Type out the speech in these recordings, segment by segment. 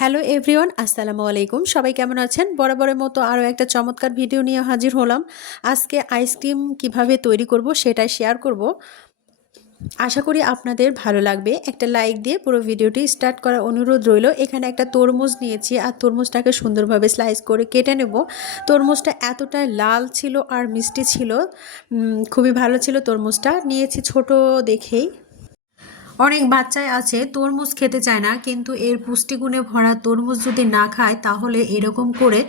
Hello everyone, আসসালামু আলাইকুম। সবাই কেমন আছেন? বরাবরের মতো আরও একটা চমৎকার ভিডিও নিয়ে হাজির হলাম। আজকে আইসক্রিম কিভাবে তৈরি করব সেটাই শেয়ার করব। আশা করি আপনাদের ভালো লাগবে। একটা লাইক দিয়ে পুরো ভিডিওটি স্টার্ট করার অনুরোধ রইল। এখানে একটা তরমুজ নিয়েছি আর তরমুজটাকে সুন্দরভাবে স্লাইস করে কেটে নেব। তরমুজটা এতটাই লাল ছিল আর মিষ্টি ছিল, খুবই ভালো ছিল তরমুজটা। নিয়েছি ছোট দেখেই। অনেক বাচ্চাই আছে তরমুজ খেতে চায় না, কিন্তু এর পুষ্টিগুণে ভরা তরমুজ যদি না খায় তাহলে এরকম করে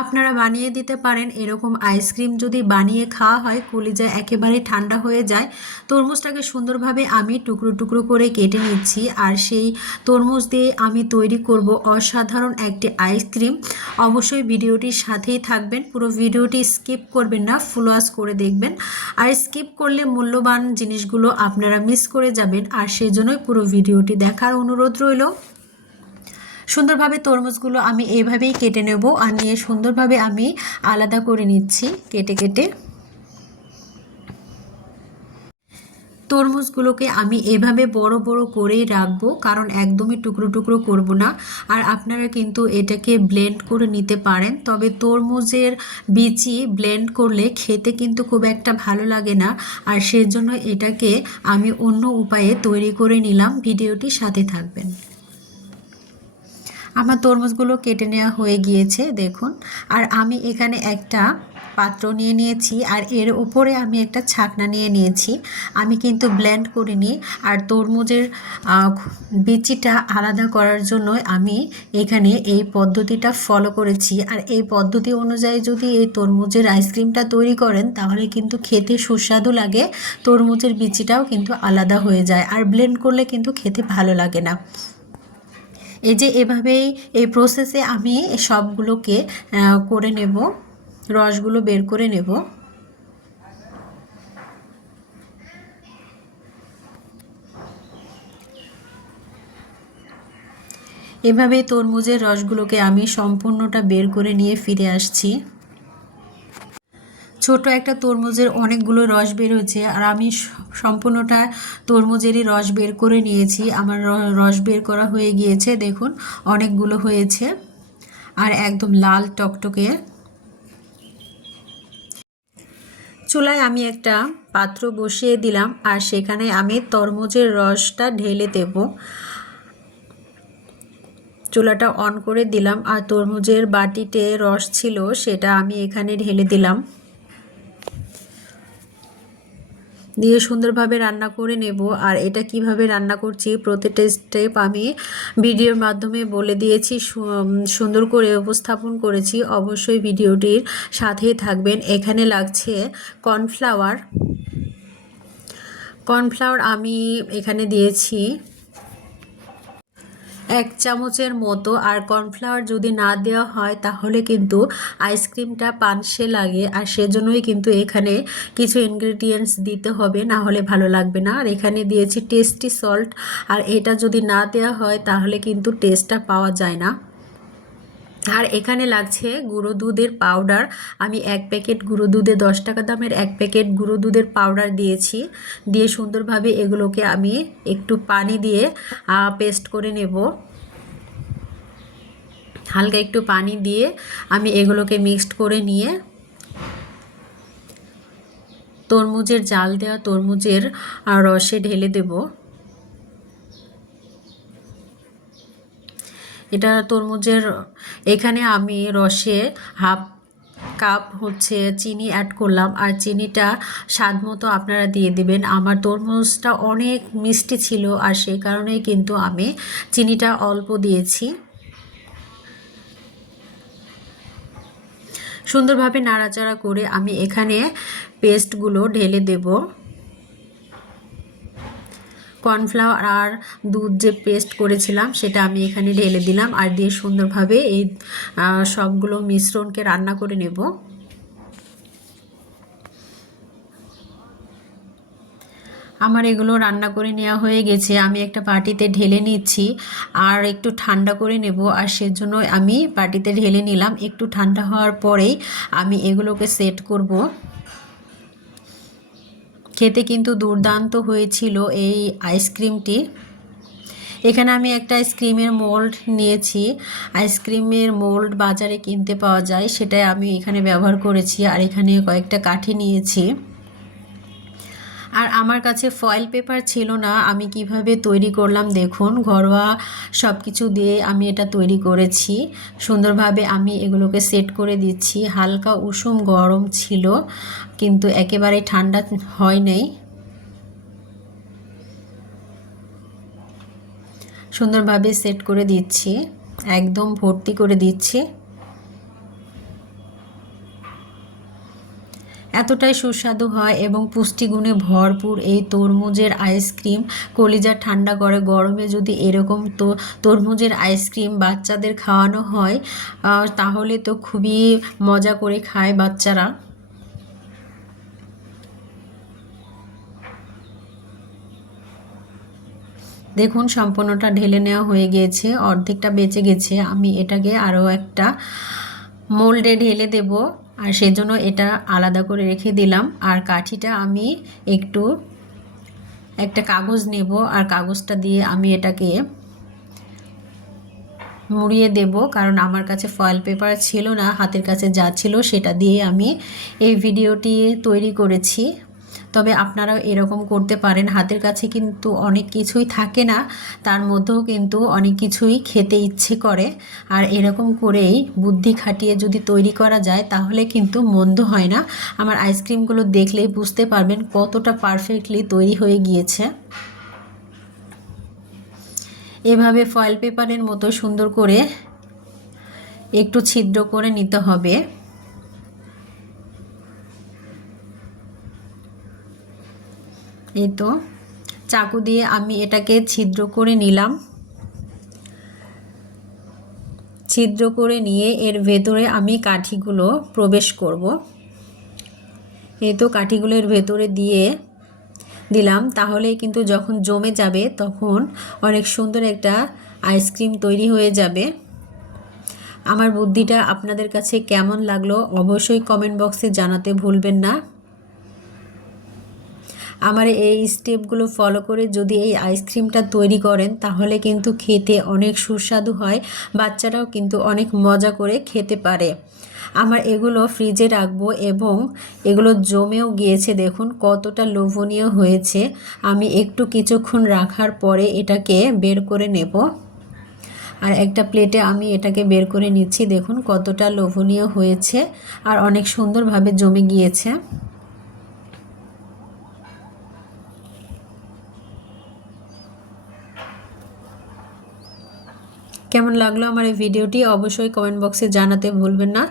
আপনারা বানিয়ে দিতে পারেন। এরকম আইসক্রিম যদি বানিয়ে খাওয়া হয় কলিজা একেবারে ঠান্ডা হয়ে যায়। তরমুজটাকে সুন্দরভাবে আমি টুকরো টুকরো করে কেটে নিচ্ছি আর সেই তরমুজ দিয়ে আমি তৈরি করব অসাধারণ একটি আইসক্রিম। অবশ্যই ভিডিওটির সাথেই থাকবেন, পুরো ভিডিওটি স্কিপ করবেন না, ফুল ওয়াচ করে দেখবেন। আর স্কিপ করলে মূল্যবান জিনিসগুলো আপনারা মিস করে যাবেন, আর সেজন্যই পুরো ভিডিওটি দেখার অনুরোধ রইল। সুন্দরভাবে তরমুজগুলো আমি এইভাবেই কেটে নেব আর নিয়ে সুন্দরভাবে আমি আলাদা করে নিচ্ছি কেটে কেটে। তরমুজগুলোকে আমি এভাবে বড় বড় করেই রাখবো, কারণ একদমই টুকরো টুকরো করব না। আর আপনারা কিন্তু এটাকে ব্লেন্ড করে নিতে পারেন, তবে তরমুজের বিচি ব্লেন্ড করলে খেতে কিন্তু খুব একটা ভালো লাগে না। আর সেজন্য এটাকে আমি অন্য উপায়ে তৈরি করে নিলাম। ভিডিওটির সাথে থাকবেন। আমার তরমুজগুলো কেটে নেওয়া হয়ে গিয়েছে দেখুন। আর আমি এখানে একটা পাত্র নিয়ে নিয়েছি আর এর উপরে আমি একটা ছাকনা নিয়ে নিয়েছি। আমি কিন্তু ব্লেন্ড করিনি। আর তরমুজের বিচিটা আলাদা করার জন্য আমি এখানে এই পদ্ধতিটা ফলো করেছি। আর এই পদ্ধতি অনুযায়ী যদি এই তরমুজের আইসক্রিমটা তৈরি করেন তাহলে কিন্তু খেতে সুস্বাদু লাগে। তরমুজের বিচিটাও কিন্তু আলাদা হয়ে যায়, আর ব্লেন্ড করলে কিন্তু খেতে ভালো লাগে না। এই যে এভাবেই এই প্রসেসে আমি সবগুলোকে করে নেব, রসগুলো বের করে নেব। এভাবে তরমুজের রসগুলোকে আমি সম্পূর্ণটা বের করে নিয়ে ফিরে আসছি। ছোট একটা তরমুজের অনেকগুলো রস বের হয়েছে আর আমি সম্পূর্ণটা তরমুজেরই রস বের করে নিয়েছি। আমার রস বের করা হয়ে গিয়েছে দেখুন, অনেকগুলো হয়েছে আর একদম লাল টকটকে। চুলায় আমি একটা পাত্র বসিয়ে দিলাম আর সেখানে আমি তরমুজের রসটা ঢেলে দেব। চুলাটা অন করে দিলাম আর তরমুজের বাটিতে রস ছিল সেটা আমি এখানে ঢেলে দিলাম, দিয়ে সুন্দরভাবে রান্না করে নেব। আর এটা কিভাবে রান্না করছি প্রতিটা স্টেপ আমি ভিডিওর মাধ্যমে বলে দিয়েছি, সুন্দর করে উপস্থাপন করেছি। অবশ্যই ভিডিওটির সাথেই থাকবেন। এখানে লাগছে কর্নফ্লাওয়ার। কর্নফ্লাওয়ার আমি এখানে দিয়েছি 1 চামচের মতো। আর কর্নফ্লাওয়ার যদি না দেওয়া হয় তাহলে কিন্তু আইসক্রিমটা পানসে লাগে, আর সেজন্যই কিন্তু এখানে কিছু ইনগ্রেডিয়েন্টস দিতে হবে, না হলে ভালো লাগবে না। আর এখানে দিয়েছি টেস্টি সল্ট, আর এটা যদি না দেওয়া হয় তাহলে কিন্তু টেস্টটা পাওয়া যায় না। আর এখানে লাগছে গুঁড়ো দুধের পাউডার। আমি 1 প্যাকেট গুঁড়ো দুধে 10 টাকা দামের 1 প্যাকেট গুঁড়ো দুধের পাউডার দিয়েছি। দিয়ে সুন্দরভাবে এগুলোকে আমি একটু পানি দিয়ে পেস্ট করে নেব। হালকা একটু পানি দিয়ে আমি এগুলোকে মিক্সড করে নিয়ে তরমুজের জাল দেওয়া তরমুজের রসে ঢেলে দেব। এটা তরমুজের, এখানে আমি রসে হাফ কাপ হচ্ছে চিনি অ্যাড করলাম, আর চিনিটা স্বাদ মতো আপনারা দিয়ে দেবেন। আমার তরমুজটা অনেক মিষ্টি ছিল আর সেই কারণেই কিন্তু আমি চিনিটা অল্প দিয়েছি। সুন্দরভাবে নাড়াচাড়া করে আমি এখানে পেস্টগুলো ঢেলে দেব। কর্নফ্লাওয়ার আর দুধ যে পেস্ট করেছিলাম সেটা আমি এখানে ঢেলে দিলাম, আর দিয়ে সুন্দরভাবে এই সবগুলো মিশ্রণকে রান্না করে নেব। আমার এগুলো রান্না করে নেওয়া হয়ে গেছে। আমি একটা বাটিতে ঢেলে নিচ্ছি আর একটু ঠান্ডা করে নেব, আর সেজন্য আমি বাটিতে ঢেলে নিলাম। একটু ঠান্ডা হওয়ার পরেই আমি এগুলোকে সেট করব। খেতে কিন্তু দুর্দান্ত হয়েছিল এই আইসক্রিমটি। এখানে আমি একটা আইসক্রিমের মোল্ড নিয়েছি। আইসক্রিমের মোল্ড বাজারে কিনতে পাওয়া যায়, সেটাই আমি এখানে ব্যবহার করেছি। আর এখানে কয়েকটা কাঠি নিয়েছি। আর আমার কাছে ফয়েল পেপার ছিল না, আমি কিভাবে তৈরি করলাম দেখুন। ঘরোয়া সব কিছু দিয়ে আমি এটা তৈরি করেছি। সুন্দরভাবে আমি এগুলোকে সেট করে দিচ্ছি। হালকা উষুম গরম ছিল, কিন্তু একেবারে ঠান্ডা হয় নাই। সুন্দরভাবে সেট করে দিচ্ছি, একদম ভর্তি করে দিচ্ছি। এতটাই সুস্বাদু হয় এবং পুষ্টিগুণে ভরপুর এই তরমুজের আইসক্রিম কলিজা ঠান্ডা করে। গরমে যদি এরকম তরমুজের আইসক্রিম বাচ্চাদের খাওয়ানো হয় তাহলে তো খুবই মজা করে খায় বাচ্চারা। দেখুন সম্পূর্ণটা ঢেলে নেওয়া হয়ে গিয়েছে, অর্ধেকটা বেঁচে গেছে। আমি এটাকে আরও একটা মোল্ডে ঢেলে দেব, আর সেজন্য এটা আলাদা করে রেখে দিলাম। আর কাঠিটা আমি একটা কাগজ নেব, আর কাগজটা দিয়ে আমি এটাকে মুড়িয়ে দেব, কারণ আমার কাছে ফয়েল পেপার ছিল না। হাতের কাছে যা ছিল সেটা দিয়ে আমি এই ভিডিওটি তৈরি করেছি। তবে আপনারাও এরকম করতে পারেন। হাতের কাছে কিন্তু অনেক কিছুই থাকে না, তার মধ্যেও কিন্তু অনেক কিছুই খেতে ইচ্ছে করে। আর এরকম করেই বুদ্ধি খাটিয়ে যদি তৈরি করা যায় তাহলে কিন্তু মন্দ হয় না। আমার আইসক্রিমগুলো দেখলেই বুঝতে পারবেন কতটা পারফেক্টলি তৈরি হয়ে গিয়েছে। এভাবে ফয়েল পেপারের মতো সুন্দর করে একটু ছিদ্র করে নিতে হবে। এই তো চাকু দিয়ে আমি এটাকে ছিদ্র করে নিলাম। ছিদ্র করে নিয়ে এর ভেতরে আমি কাঠিগুলো প্রবেশ করব। এই তো কাঠিগুলো এর ভেতরে দিয়ে দিলাম, তাহলে কিন্তু যখন জমে যাবে তখন অনেক সুন্দর একটা আইসক্রিম তৈরি হয়ে যাবে। আমার বুদ্ধিটা আপনাদের কাছে কেমন লাগলো অবশ্যই কমেন্ট বক্সে জানাতে ভুলবেন না। আমার এই স্টেপগুলো ফলো করে যদি এই আইসক্রিমটা তৈরি করেন তাহলে কিন্তু খেতে অনেক সুস্বাদু হয়, বাচ্চারাও কিন্তু অনেক মজা করে খেতে পারে। আমার এগুলো ফ্রিজে রাখবো এবং এগুলো জমেও গিয়েছে, দেখুন কতটা লোভনীয় হয়েছে। আমি কিছুক্ষণ রাখার পরে এটাকে বের করে নেব। আর একটা প্লেটে আমি এটাকে বের করে নিচ্ছি, দেখুন কতটা লোভনীয় হয়েছে আর অনেক সুন্দরভাবে জমে গিয়েছে। কেমন লাগলো আমার এই ভিডিওটি অবশ্যই কমেন্ট বক্সে জানাতে ভুলবেন না।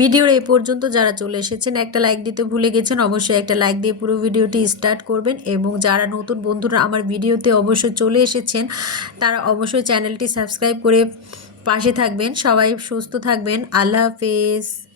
ভিডিওর এই পর্যন্ত যারা চলে এসেছেন একটা লাইক দিতে ভুলে গেছেন, অবশ্যই একটা লাইক দিয়ে পুরো ভিডিওটি স্টার্ট করবেন। এবং যারা নতুন বন্ধুরা আমার ভিডিওতে অবশ্যই চলে এসেছেন তারা অবশ্যই চ্যানেলটি সাবস্ক্রাইব করে পাশে থাকবেন। সবাই সুস্থ থাকবেন। আল্লাহ হাফেজ।